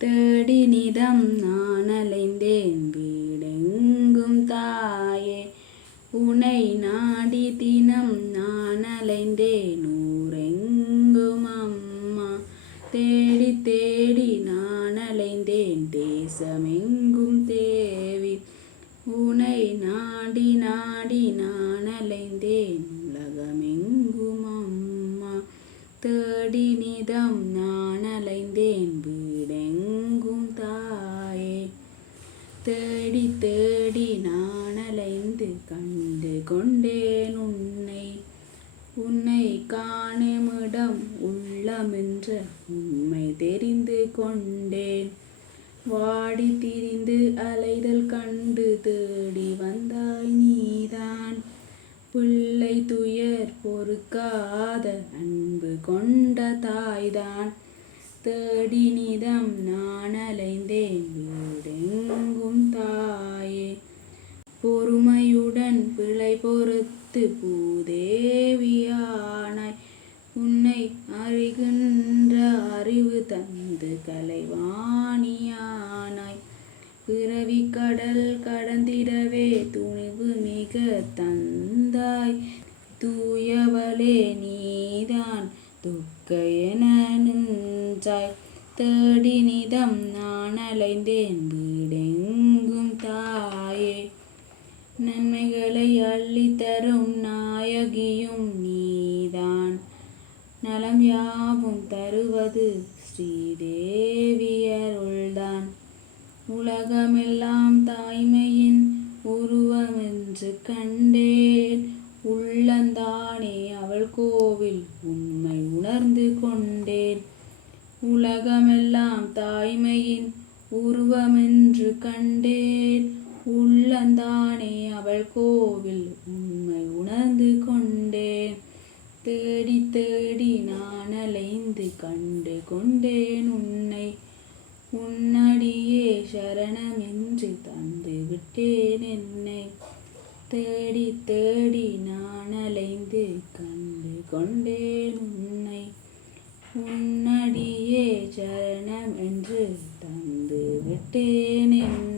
தேடி நிதம் நான் அலைந்தேன் வீடெங்கும் தாயே. உனை நாடி தினம் நான் அலைந்தேன் ஊரெங்கும் அம்மா. தேடி தேடி நான் அலைந்தேன் தேசமெங்கும் தேவி. உனை நாடி நாடி நான் அலைந்தேன் உலகமெங்கும் அம்மா. தேடி நிதம் நான் அலைந்தேன் வீடெங்கும் தாயே. தேடி தேடி நான் அலைந்து கண்டு கொண்டேன் உன்னை. உன்னை காணுமிடம் உள்ளமென்ற உண்மை தெரிந்து கொண்டேன். வாடி திரிந்து அலைதல் கண்டு தேடி வந்தாய் நீதான். பிள்ளை துயர் பொறுக்காத அன்பு கொண்ட தாய்தான். தேடி நிதம் நான் அலைந்தேன் வீடெங்கும் தாயே. பொறுமையுடன் பிழை பொறுத்து பூதேவியானாய். உன்னை அறிகின்ற அறிவு தந்து கலைவாணியானாய். பிறவி கடல் கடந்திடவே துணிவு மிக தந்தாய். தூயவளே நீதான் துக்க என நின்றாய். தேடி நிதம் நான் அலைந்தேன் வீடெங்கும் தாயே. நன்மைகளை அள்ளித்தரும் நாயகியும் நீதான். நலம் யாவும் தருவது ஸ்ரீதேவி அருள்தான். உலகமெல்லாம் தாய்மையின் உருவமென்று கண்டேன். உள்ளந்தானே அவள் கோவில் உண்மை உணர்ந்து கொண்டேன். உலகமெல்லாம் தாய்மையின் உருவமென்று கண்டேன். உள்ளந்தானே அவள் கோவில் உண்மை உணர்ந்து கொண்டேன். தேடி தேடி நான் அலைந்து கண்டு கொண்டேன் உன்னை. உன்னடியே சரணமென்று தந்து விட்டேன் என்னை. தேடி தேடி நான் அலைந்து கண்டு கொண்டேன் உன்னை. உன்னடியே சரணம் என்று தந்து விட்டேன் என்னை.